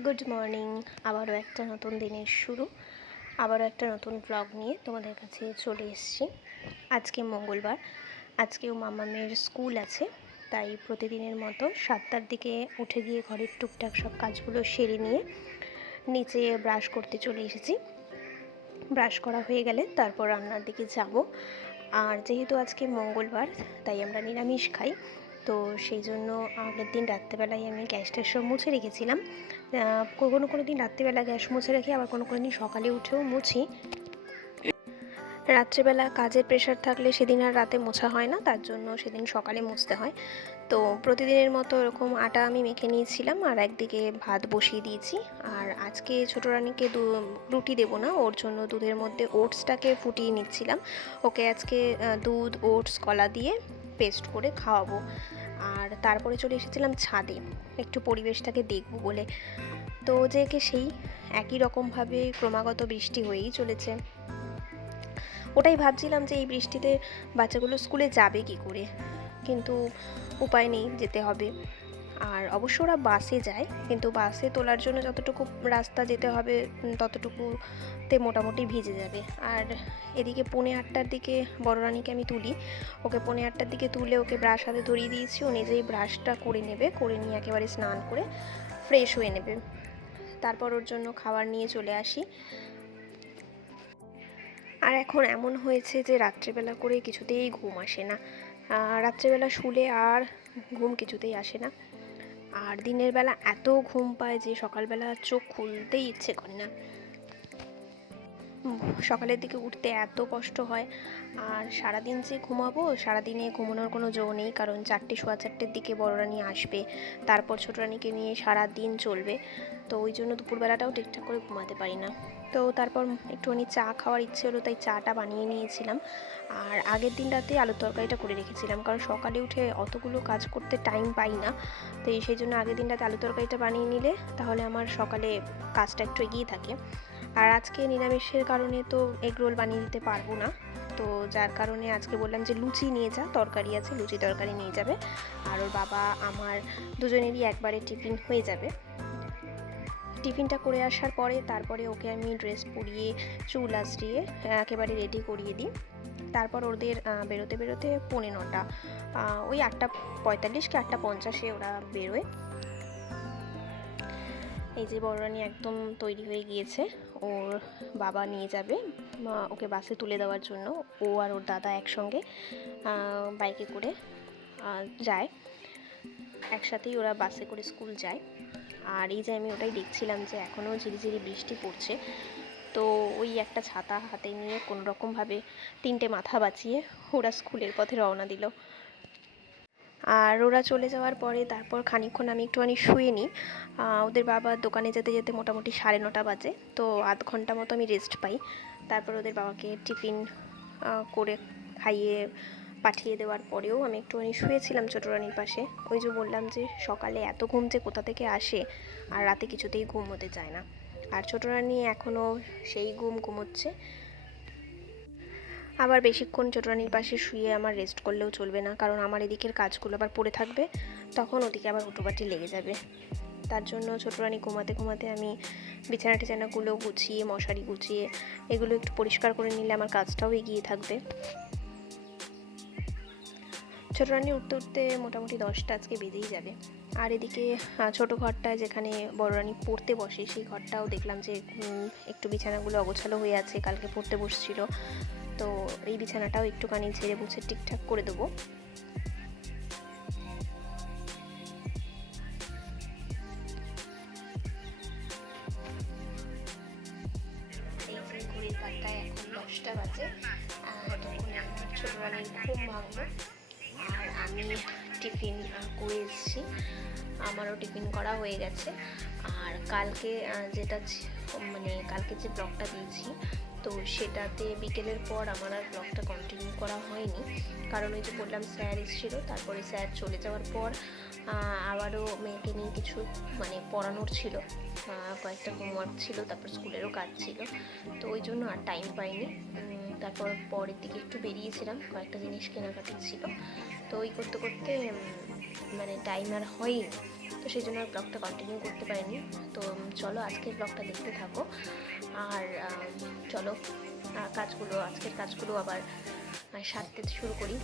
Good morning. আবারও একটা নতুন দিনের শুরু, আবারও একটা নতুন ব্লগ নিয়ে তোমাদের কাছে চলে এসেছি। আজকে মঙ্গলবার, আজকেও মামামের স্কুল আছে, তাই প্রতিদিনের মতো 7টার দিকে উঠে গিয়ে ঘরের টুকটাক সব কাজগুলো সেরে নিয়ে নিচে ব্রাশ করতে চলে এসেছি। ব্রাশ করা হয়ে গেলে তারপর রান্নার দিকে যাব। আর যেহেতু আজকে মঙ্গলবার, তাই আমরা নিরামিষ খাই, তো সেই জন্য আগের দিন রাত্রেবেলায় আমি গ্যাসটা সব মুছে রেখেছিলাম। কোনো দিন রাত্রিবেলা গ্যাস মুছে রাখি, আবার কোনো দিন সকালে উঠেও মুছি। রাত্রিবেলা কাজের প্রেশার থাকলে সেদিন আর রাতে মোছা হয় না, তার জন্য সেদিন সকালে মুছতে হয়। তো প্রতিদিনের মতো এরকম আটা আমি মেখে নিয়েছিলাম আর একদিকে ভাত বসিয়ে দিয়েছি। আর আজকে ছোটো রানীকে রুটি দেবো না, ওর জন্য দুধের মধ্যে ওটসটাকে ফুটিয়ে নিচ্ছিলাম। ওকে আজকে দুধ, ওটস, কলা দিয়ে পেস্ট করে খাওয়াবো। আর তারপরে চলে এসেছিলাম ছাদে একটু পরিবেশটাকে দেখব বলে। তো যে সেই একই রকমভাবে ক্রমাগত বৃষ্টি হয়েই চলেছে। ওটাই ভাবছিলাম যে এই বৃষ্টিতে বাচ্চাগুলো স্কুলে যাবে কি করে, কিন্তু উপায় নেই, যেতে হবে। আর অবশ্য ওরা বাসে যায়, কিন্তু বাসে তোলার জন্য যতটুকু রাস্তা যেতে হবে ততটুকুতে মোটামুটি ভিজে যাবে। আর এদিকে 7:45টার দিকে বড় রানীকে আমি তুলি, ওকে 7:45টার দিকে তুলে ওকে ব্রাশ হাতে ধরিয়ে দিয়েছি। ও নিজেই ব্রাশটা করে নেবে, করে নিয়ে একেবারে স্নান করে ফ্রেশ হয়ে নেবে। তারপর ওর জন্য খাবার নিয়ে চলে আসি। আর এখন এমন হয়েছে যে রাত্রিবেলা করে কিছুতেই ঘুম আসে না। রাত্রিবেলা শুলে আর ঘুম কিছুতেই আসে না। আর দিনের বেলা এত ঘুম পায় যে সকালবেলা চোখ খুলতেই ইচ্ছে করে না। সকালের দিকে উঠতে এত কষ্ট হয়। আর সারাদিন যে ঘুমাবো, সারাদিনে ঘুমানোর কোনো জো নেই, কারণ 4টে, সোয়া 4টের দিকে বড় রানী আসবে, তারপর ছোটো রানীকে নিয়ে সারা দিন চলবে। তো ওই জন্য দুপুরবেলাটাও ঠিকঠাক করে ঘুমাতে পারি না। তো তারপর একটুখানি চা খাওয়ার ইচ্ছে হলো, তাই চাটা বানিয়ে নিয়েছিলাম। আর আগের দিন রাতে আলুর তরকারিটা করে রেখেছিলাম, কারণ সকালে উঠে অতগুলো কাজ করতে টাইম পাই না। তো সেই জন্য আগের দিন রাতে আলুর তরকারিটা বানিয়ে নিলে তাহলে আমার সকালে কাজটা একটু এগিয়ে থাকে। আর আজকে নিরামিষের কারণে তো এগ রোল বানিয়ে দিতে পারবো না, তো যার কারণে আজকে বললাম যে লুচি নিয়ে যা, তরকারি আছে, লুচি তরকারি নিয়ে যাবে। আর ওর বাবা আমার দুজনেরই একবারে টিফিন হয়ে যাবে। টিফিনটা করে আসার পরে তারপরে ওকে আমি ড্রেস পরিয়ে চুল আঁচড়িয়ে একেবারে রেডি করিয়ে দিই। তারপর ওদের বেরোতে 9:45, ওই 8:45 কি 8:50 ওরা বেরোয়। এই যে বড় রানী একদম তৈরি হয়ে গিয়েছে, ওর বাবা নিয়ে যাবে ওকে বাসে তুলে দেওয়ার জন্য। ও আর ওর দাদা একসঙ্গে বাইকে করে যায়, একসাথেই ওরা বাসে করে স্কুল যায়। আর এই যে আমি ওটাই দেখছিলাম যে এখনও ঝিরিঝিরি বৃষ্টি পড়ছে, তো ওই একটা ছাতা হাতে নিয়ে কোনো রকমভাবে 3টে মাথা বাঁচিয়ে ওরা স্কুলের পথে রওনা দিল। আর ওরা চলে যাওয়ার পরে তারপর খানিকক্ষণ আমি একটুখানি শুয়ে নিই। ওদের বাবার দোকানে যেতে যেতে মোটামুটি 9:30 বাজে, তো আধ ঘন্টা মতো আমি রেস্ট পাই। তারপর ওদের বাবাকে টিফিন করে খাইয়ে পাঠিয়ে দেওয়ার পরেও আমি একটুখানি শুয়েছিলাম ছোটো রানীর পাশে। ওই যে বললাম যে সকালে এত ঘুম যে কোথা থেকে আসে, আর রাতে কিছুতেই ঘুম হতে চায় না। আর ছোটো রানী এখনও সেই ঘুমোচ্ছে। আবার বেশিক্ষণ ছোটো রানীর পাশে শুয়ে আমার রেস্ট করলেও চলবে না, কারণ আমার এদিকের কাজগুলো আবার পড়ে থাকবে, তখন ওদিকে আবার হুটোপাটি লেগে যাবে। তার জন্য ছোটো রানী ঘুমাতে আমি বিছানাগুলো গুছিয়ে, মশারি গুছিয়ে এগুলো একটু পরিষ্কার করে নিলে আমার কাজটাও এগিয়ে থাকবে। ছোটো রানী উঠতে মোটামুটি 10টা আজকে বেজেই যাবে। আর এদিকে ছোটো ঘরটায় যেখানে বড় রানী পড়তে বসে, সেই ঘরটাও দেখলাম যে একটু বিছানাগুলো অগোছালো হয়ে আছে, কালকে পড়তে বসছিল, তো এই বিছানাটাও একটুখানি ঝেড়ে মুছে ঠিকঠাক করে দেবো। এই যে ঘড়ির কাঁটায় এখন 10টা বাজে, ততক্ষণে আমার ছোটো রানীর ঘুম ভাঙলো। আর আমি টিফিন করে এসেছি, আমারও টিফিন করা হয়ে গেছে। আর কালকে কালকে যে ব্লগটা দিয়েছি, তো সেটাতে বিকেলের পর আমার আর ব্লগটা কন্টিনিউ করা হয়নি, কারণ ওই যে বললাম স্যার এসেছিলো, তারপরে স্যার চলে যাওয়ার পর আবারও মেয়েকে নিয়ে কিছু পড়ানোর ছিল, কয়েকটা হোমওয়ার্ক ছিল, তারপর স্কুলেরও কাজ ছিল, তো ওই জন্য আর টাইম পাইনি। তারপর পরের দিকে একটু বেরিয়েছিলাম, কয়েকটা জিনিস কেনাকাটি ছিল, তো ওই করতে টাইম আর হয়নি। তো সেই জন্য আর ব্লগটা কন্টিনিউ করতে পারিনি। তো চলো আজকের ব্লগটা দেখতে থাকো। আর চলো আজকের কাজগুলো আবার সারতে শুরু করি।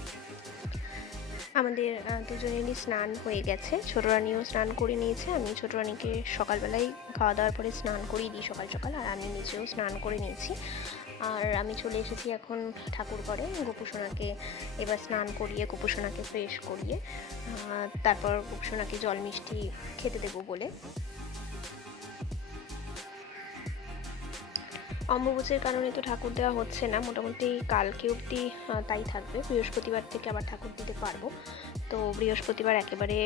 আমাদের দুজনেরই স্নান হয়ে গেছে, ছোটো রানিও স্নান করে নিয়েছে। আমি ছোটো রানিকে সকালবেলায় খাওয়া দাওয়ার পরে স্নান করিয়ে দিই সকাল সকাল, আর আমি নিজেও স্নান করে নিয়েছি। আর আমি চলে এসেছি এখন ঠাকুর ঘরে। গোপুসোনাকে এবার স্নান করিয়ে গোপুসোনাকে ফ্রেশ করিয়ে তারপর গোপুসোনাকে জল মিষ্টি খেতে দেবো বলে। অম্বুবাচীর কারণে তো ঠাকুর দেওয়া হচ্ছে না, মোটামুটি কালকে অবধি তাই থাকবে। বৃহস্পতিবার থেকে আবার ঠাকুর দিতে পারবো। তো বৃহস্পতিবার একেবারে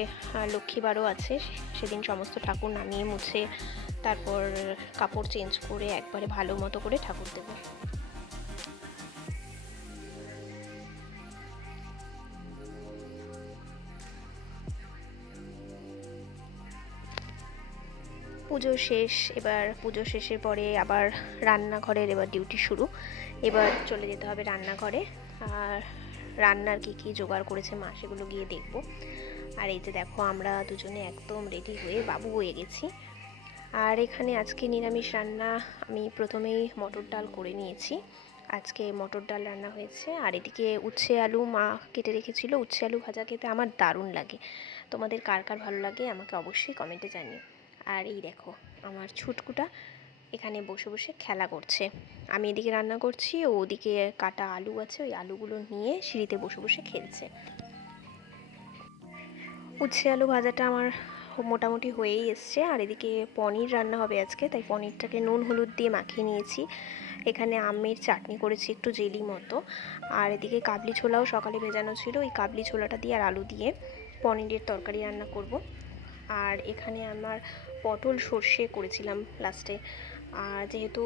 লক্ষ্মীবারও আছে, সেদিন সমস্ত ঠাকুর নামিয়ে মুছে তারপর কাপড় চেঞ্জ করে একবারে ভালো মতো করে ঠাকুর দেবো। পুজো শেষ, এবার পুজো শেষের পরে আবার রান্নাঘরের এবার ডিউটি শুরু। এবার চলে যেতে হবে রান্নাঘরে, আর রান্নার কী জোগাড় করেছে মা সেগুলো গিয়ে দেখব। আর এই যে দেখো আমরা দুজনে একদম রেডি হয়ে বাবু হয়ে গেছি। আর এখানে আজকে নিরামিষ রান্না, আমি প্রথমেই মটর ডাল করে নিয়েছি। আজকে মটর ডাল রান্না হয়েছে। আর এদিকে উচ্ছে আলু মা কেটে রেখেছিল। উচ্ছে আলু ভাজা খেতে আমার দারুণ লাগে। তোমাদের কার কার ভালো লাগে আমাকে অবশ্যই কমেন্টে জানিও। আর এই দেখো আমার ছুটকুটা এখানে বসে বসে খেলা করছে। আমি এদিকে রান্না করছি, ও ওদিকে কাটা আলু আছে, ওই আলুগুলো নিয়ে সিঁড়িতে বসে বসে খেলছে। উচ্ছে আলু ভাজাটা আমার মোটামুটি হয়েই এসছে। আর এদিকে পনির রান্না হবে আজকে, তাই পনিরটাকে নুন হলুদ দিয়ে মাখিয়ে নিয়েছি। এখানে আমের চাটনি করেছি একটু জেলি মতো। আর এদিকে কাবলি ছোলাও সকালে ভেজানো ছিল, ওই কাবলি ছোলাটা দিয়ে আর আলু দিয়ে পনিরের তরকারি রান্না করব। আর এখানে আমার পটল সর্ষে করেছিলাম লাস্টে। আর যেহেতু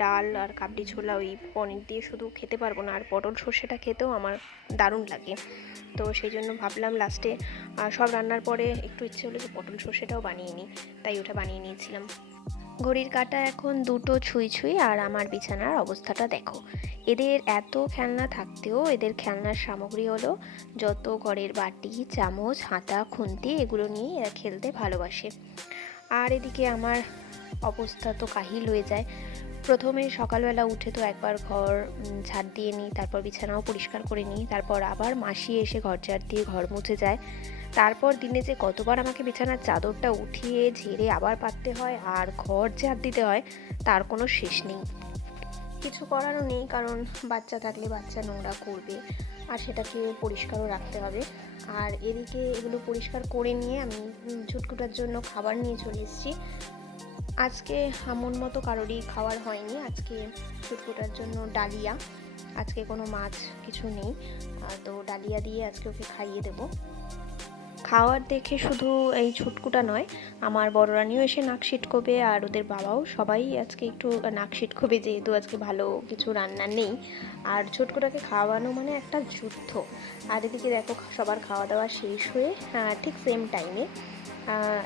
ডাল আর কাবলি ছোলা ওই পনির দিয়ে শুধু খেতে পারবো না, আর পটল সর্ষেটা খেতেও আমার দারুণ লাগে। তো সেই জন্য ভাবলাম লাস্টে সব রান্নার পরে একটু ইচ্ছে হলো যে পটল সর্ষেটাও বানিয়ে নিই, তাই ওটা বানিয়ে নিয়েছিলাম। ঘড়ির কাঁটা এখন 2টো ছুঁই ছুঁই। আর আমার বিছানার অবস্থাটা দেখো। এদের এত খেলনা থাকতেও এদের খেলনার সামগ্রী হলো যত ঘরের বাটি চামচ হাতা খুন্তি, এগুলো নিয়ে এরা খেলতে ভালোবাসে। আর এদিকে আমার অবস্থা তো কাহিল হয়ে যায়। প্রথমে সকালবেলা উঠে তো একবার ঘর ঝাড় দিয়ে নিই, তারপর বিছানাও পরিষ্কার করে নিই, তারপর আবার মাসি এসে ঘর ঝাড় দিয়ে ঘর মুছে যায়। তারপর দিনে যে কতবার আমাকে বিছানার চাদরটা উঠিয়ে ঝেড়ে আবার পাততে হয় আর ঘর ঝাড় দিতে হয় তার কোনো শেষ নেই। কিছু করারও নেই, কারণ বাচ্চা থাকলে বাচ্চা নোংরা করবে, আর সেটাকে পরিষ্কারও রাখতে হবে। আর এদিকে এগুলো পরিষ্কার করে নিয়ে আমি ছুটকুটার জন্য খাবার নিয়ে চলে এসেছি। আজকে মন মতো কারোরই খাওয়ার হয়নি। আজকে ছুটকুটার জন্য ডালিয়া, আজকে কোনো মাছ কিছু নেই, তো ডালিয়া দিয়ে আজকে ওকে খাইয়ে দেবো। খাওয়ার দেখে শুধু এই ছুটকুটা নয়, আমার বড় রানিও এসে নাক সিটকোবে, আর ওদের বাবাও সবাই আজকে একটু নাক সিটকোবে, যেহেতু আজকে ভালো কিছু রান্না নেই। আর ছুটকুটাকে খাওয়ানো মানে একটা যুদ্ধ। আর এদিকে দেখো সবার খাওয়া দাওয়া শেষ হয়ে ঠিক সেম টাইমে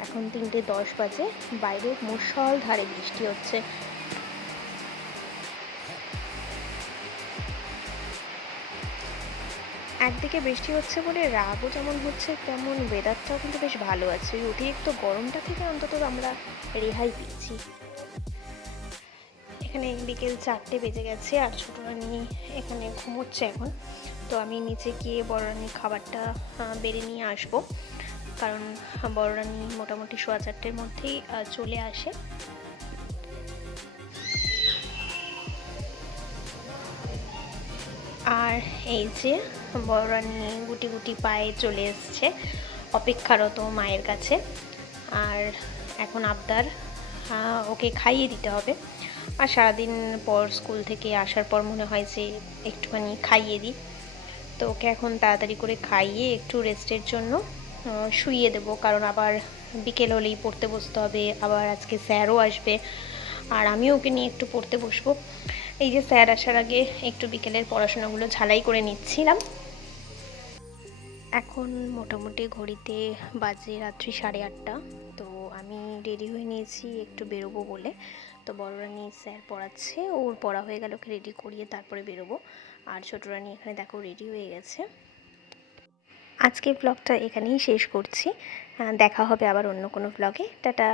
এখন 3:10 বাজে, বাইরে মুষলধারে বৃষ্টি হচ্ছে। একদিকে বৃষ্টি হচ্ছে বলে রাগও যেমন হচ্ছে, তেমন ওয়েদারটাও কিন্তু বেশ ভালো আছে। ওই অতিরিক্ত গরমটা থেকে অন্তত আমরা রেহাই পেয়েছি। এখানে বিকেল 4টে বেজে গেছে, আর ছোটো রানী এখানে ঘুমোচ্ছে এখন। তো আমি নিচে গিয়ে বড় রানীর খাবারটা বেড়ে নিয়ে আসবো, কারণ বড় রানী মোটামুটি 4:15-এর মধ্যেই চলে আসে। আর এই যে বড় রানী গুটি গুটি পায়ে চলে এসছে অপেক্ষারত মায়ের কাছে। আর এখন আবদার ওকে খাইয়ে দিতে হবে। আর সারাদিন পর স্কুল থেকে আসার পর মনে হয় যে একটুখানি খাইয়ে দিই। তো ওকে এখন তাড়াতাড়ি করে খাইয়ে একটু রেস্টের জন্য শুইয়ে দেবো, কারণ আবার বিকেল হলেই পড়তে বসতে হবে। আবার আজকে স্যারও আসবে, আর আমিও ওকে নিয়ে একটু পড়তে বসবো। এই যে স্যার আসার আগে একটু বিকেলের পড়াশোনাগুলো ঝালাই করে নিচ্ছিলাম। এখন মোটামুটি ঘড়িতে বাজে রাত্রি 8:30। তো আমি রেডি হয়ে নিয়েছি একটু বেরোবো বলে। তো বড় রানী স্যার পড়াচ্ছে, ওর পড়া হয়ে গেল, ওকে রেডি করিয়ে তারপরে বেরোবো। আর ছোটো রানী এখানে দেখো রেডি হয়ে গেছে। আজকে ব্লগটা এখানেই শেষ করছি। দেখা হবে আবার অন্য কোনো ব্লগে। টাটা।